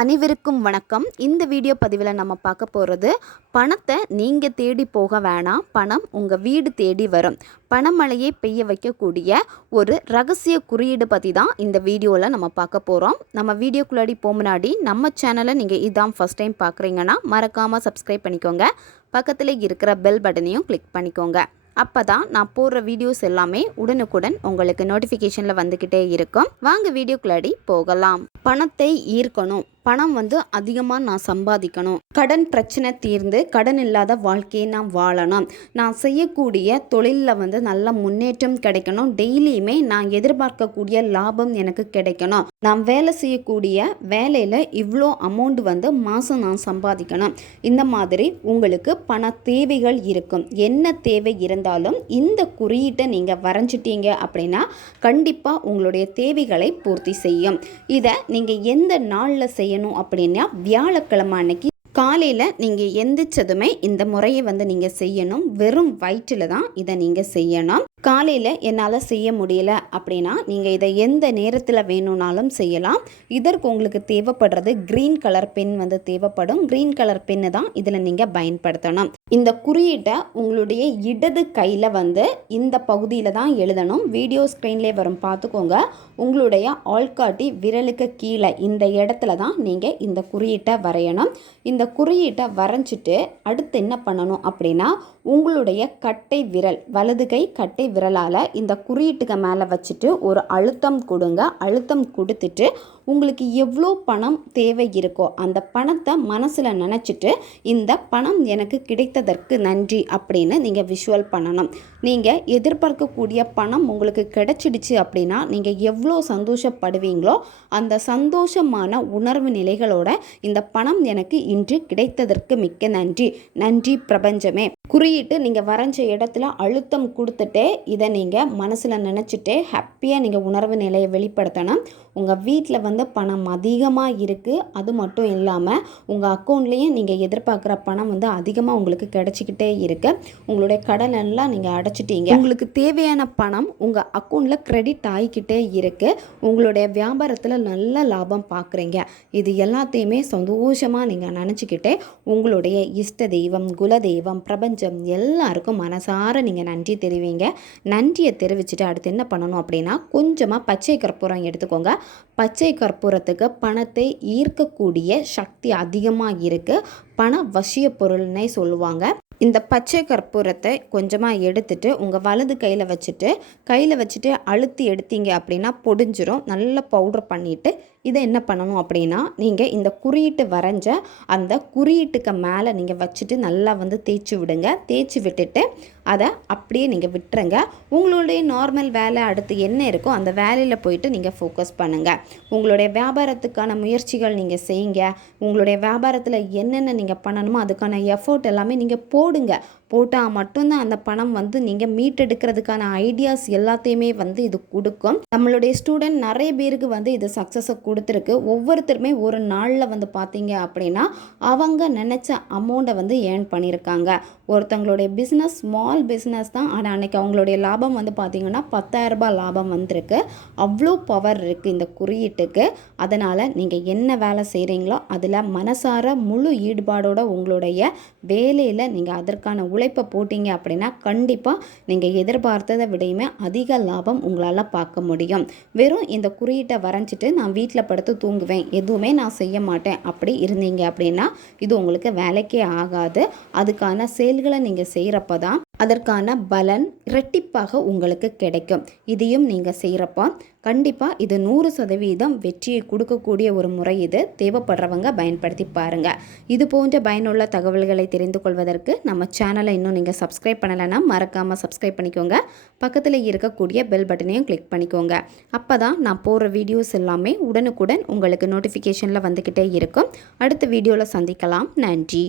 அனைவருக்கும் வணக்கம். இந்த வீடியோ பதிவில் நம்ம பார்க்க போகிறது, பணத்தை நீங்கள் தேடி போக வேணாம், பணம் உங்கள் வீடு தேடி வரும். பணமழையை பெய்ய வைக்கக்கூடிய ஒரு ரகசிய குறியீடு பற்றி தான் இந்த வீடியோவில் நம்ம பார்க்க போகிறோம். நம்ம வீடியோக்குள்ளாடி முன்னாடி நம்ம சேனலை நீங்கள் இதான் ஃபஸ்ட் டைம் பார்க்குறீங்கன்னா மறக்காமல் சப்ஸ்கிரைப் பண்ணிக்கோங்க. பக்கத்தில் இருக்கிற பெல் பட்டனையும் கிளிக் பண்ணிக்கோங்க. அப்போ தான் நான் போடுற வீடியோஸ் எல்லாமே உடனுக்குடன் உங்களுக்கு நோட்டிஃபிகேஷனில் வந்துக்கிட்டே இருக்கும். வாங்க வீடியோக்குள்ளாடி போகலாம். பணத்தை ஈர்க்கணும், பணம் அதிகமாக நான் சம்பாதிக்கணும், கடன் பிரச்சனை தீர்ந்து கடன் இல்லாத வாழ்க்கையை நான் வாழணும், நான் செய்யக்கூடிய தொழிலில் நல்ல முன்னேற்றம் கிடைக்கணும், டெய்லியுமே நான் எதிர்பார்க்கக்கூடிய லாபம் எனக்கு கிடைக்கணும், நான் வேலை செய்யக்கூடிய வேலையில் இவ்வளோ அமௌண்ட் மாதம் நான் சம்பாதிக்கணும். இந்த மாதிரி உங்களுக்கு பண தேவைகள் இருக்கும். என்ன தேவை இருந்தாலும் இந்த குறியீட்டை நீங்கள் வரைஞ்சிட்டீங்க அப்படின்னா கண்டிப்பாக உங்களுடைய தேவைகளை பூர்த்தி செய்யும். இதை நீங்கள் எந்த நாளில் செய்யணும் அப்படின்னா வியாழக்கிழமை அன்னைக்கு காலையில் நீங்கள் எந்திரிச்சதுமே இந்த முறையை நீங்கள் செய்யணும். வெறும் வயிற்றில் தான் இதை நீங்கள் செய்யணும். காலையில் என்னால் செய்ய முடியல அப்படின்னா நீங்கள் இதை எந்த நேரத்தில் வேணும்னாலும் செய்யலாம். இதற்கு உங்களுக்கு தேவைப்படுறது க்ரீன் கலர் பென் தேவைப்படும். க்ரீன் கலர் பென்னு தான் இதில் நீங்கள் பயன்படுத்தணும். இந்த குறியீட்டை உங்களுடைய இடது கையில் இந்த பகுதியில் தான் எழுதணும். வீடியோ ஸ்க்ரீன்லேயே வரும், பார்த்துக்கோங்க. உங்களுடைய ஆள்காட்டி விரலுக்கு கீழே இந்த இடத்துல தான் நீங்கள் இந்த குறியீட்டை வரையணும். இந்த குறியீட்டை வரைஞ்சிட்டு அடுத்து என்ன பண்ணணும் அப்படின்னா உங்களுடைய கட்டை விரல், வலது கை கட்டை விரலால் இந்த குறியீட்டுக்கு மேலே வச்சுட்டு ஒரு அழுத்தம் கொடுங்க. அழுத்தம் கொடுத்துட்டு உங்களுக்கு எவ்வளோ பணம் தேவை இருக்கோ அந்த பணத்தை மனசில் நினச்சிட்டு இந்த பணம் எனக்கு கிடைத்ததற்கு நன்றி அப்படின்னு நீங்கள் விஷுவல் பண்ணணும். நீங்கள் எதிர்பார்க்கக்கூடிய பணம் உங்களுக்கு கிடைச்சிடுச்சு அப்படின்னா நீங்கள் எவ்வளோ சந்தோஷப்படுவீங்களோ அந்த சந்தோஷமான உணர்வு நிலைகளோட இந்த பணம் எனக்கு இன்று கிடைத்ததற்கு மிக்க நன்றி, நன்றி பிரபஞ்சமே. குறியிட்டு நீங்கள் வரைஞ்ச இடத்துல அழுத்தம் கொடுத்துட்டே இதை நீங்கள் மனசில் நினச்சிட்டே ஹாப்பியாக நீங்கள் உணர்வு நிலையை வெளிப்படுத்தணும். உங்கள் வீட்டில் பணம் அதிகமாக இருக்குது. அது மட்டும் இல்லாமல் உங்கள் அக்கௌண்ட்லேயும் நீங்கள் எதிர்பார்க்குற பணம் அதிகமாக உங்களுக்கு கிடைச்சிக்கிட்டே இருக்குது. உங்களுடைய கடன் எல்லாம் நீங்கள் அடைச்சிட்டீங்க. உங்களுக்கு தேவையான பணம் உங்கள் அக்கௌண்ட்டில் கிரெடிட் ஆகிக்கிட்டே இருக்குது. உங்களுடைய வியாபாரத்தில் நல்ல லாபம் பார்க்குறீங்க. இது எல்லாத்தையுமே சந்தோஷமாக நீங்கள் நினச்சிக்கிட்டே உங்களுடைய இஷ்ட தெய்வம், குலதெய்வம், பிரபஞ்சம் எல்லாருக்கும் மனசார நீங்கள் நன்றி தெரிவிங்க. நன்றியை தெரிவிச்சுட்டு அடுத்து என்ன பண்ணணும் அப்படின்னா கொஞ்சமாக பச்சை கற்பூரம் எடுத்துக்கோங்க. பச்சை கற்பூரத்துக்கு பணத்தை ஈர்க்கக்கூடிய சக்தி அதிகமாக இருக்குது. பண வசிய பொருள்னே சொல்லுவாங்க. இந்த பச்சை கற்பூரத்தை கொஞ்சமாக எடுத்துட்டு உங்கள் வலது கையில் வச்சுட்டு அழுத்தி எடுத்தீங்க அப்படின்னா பொடிஞ்சிரும். நல்லா பவுடர் பண்ணிவிட்டு இதை என்ன பண்ணணும் அப்படின்னா நீங்கள் இந்த குறியீட்டு வரைஞ்ச அந்த குறியீட்டுக்கு மேலே நீங்கள் வச்சுட்டு நல்லா தேய்ச்சி விடுங்க. தேய்ச்சி விட்டுட்டு அதை அப்படியே நீங்கள் விட்டுருங்க. உங்களுடைய நார்மல் வேலை அடுத்து என்ன இருக்கோ அந்த வேலையில் போயிட்டு நீங்கள் ஃபோக்கஸ் பண்ணுங்கள். உங்களுடைய வியாபாரத்துக்கான முயற்சிகள் நீங்கள் செய்யுங்க. உங்களுடைய வியாபாரத்தில் என்னென்ன நீங்கள் பண்ணணுமோ அதுக்கான எஃபோர்ட் எல்லாமே நீங்கள் போடுங்க. போட்டால் மட்டும்தான் அந்த பணம் நீங்கள் மீட்டெடுக்கிறதுக்கான ஐடியாஸ் எல்லாத்தையுமே இது கொடுக்கும். நம்மளுடைய ஸ்டூடெண்ட் நிறைய பேருக்கு இது சக்ஸஸை கொடுத்துருக்கு. ஒவ்வொருத்தருமே ஒரு நாளில் பார்த்தீங்க அப்படின்னா அவங்க நினச்ச அமௌண்ட்டை ஏர்ன் பண்ணியிருக்காங்க. ஒருத்தவங்களுடைய பிஸ்னஸ் ஸ்மால் பிஸ்னஸ் தான், ஆனால் அன்றைக்கி அவங்களுடைய லாபம் பார்த்தீங்கன்னா 10,000 ரூபாய் லாபம் வந்திருக்கு. அவ்வளோ பவர் இருக்குது இந்த குறியீட்டுக்கு. அதனால் நீங்கள் என்ன வேலை செய்கிறீங்களோ அதில் மனசார முழு ஈடுபாடோட உங்களுடைய வேலையில் நீங்கள் அதற்கான உழைப்பை போட்டிங்க அப்படின்னா கண்டிப்பாக நீங்கள் எதிர்பார்த்ததை விடையுமே அதிக லாபம் உங்களால் பார்க்க முடியும். வெறும் இந்த குறியீட்டை வரைஞ்சிட்டு நான் வீட்டில் படுத்து தூங்குவேன், எதுவுமே நான் செய்ய மாட்டேன் அப்படி இருந்தீங்க அப்படின்னா இது உங்களுக்கு வேலைக்கே ஆகாது. அதுக்கான செயல்களை நீங்கள் செய்கிறப்ப தான் அதற்கான பலன் இரட்டிப்பாக உங்களுக்கு கிடைக்கும். இதையும் நீங்கள் செய்கிறப்போ கண்டிப்பாக இது 100% வெற்றியை கொடுக்கக்கூடிய ஒரு முறை. இது தேவைப்படுறவங்க பயன்படுத்தி பாருங்கள். இது போன்ற பயனுள்ள தகவல்களை தெரிந்து கொள்வதற்கு நம்ம சேனலை இன்னும் நீங்கள் சப்ஸ்கிரைப் பண்ணலைன்னா மறக்காமல் சப்ஸ்கிரைப் பண்ணிக்கோங்க. பக்கத்தில் இருக்கக்கூடிய பெல் பட்டனையும் கிளிக் பண்ணிக்கோங்க. அப்போ தான் நான் போடுற வீடியோஸ் எல்லாமே உடனுக்குடன் உங்களுக்கு நோட்டிஃபிகேஷனில் வந்துக்கிட்டே இருக்கும். அடுத்த வீடியோவில் சந்திக்கலாம். நன்றி.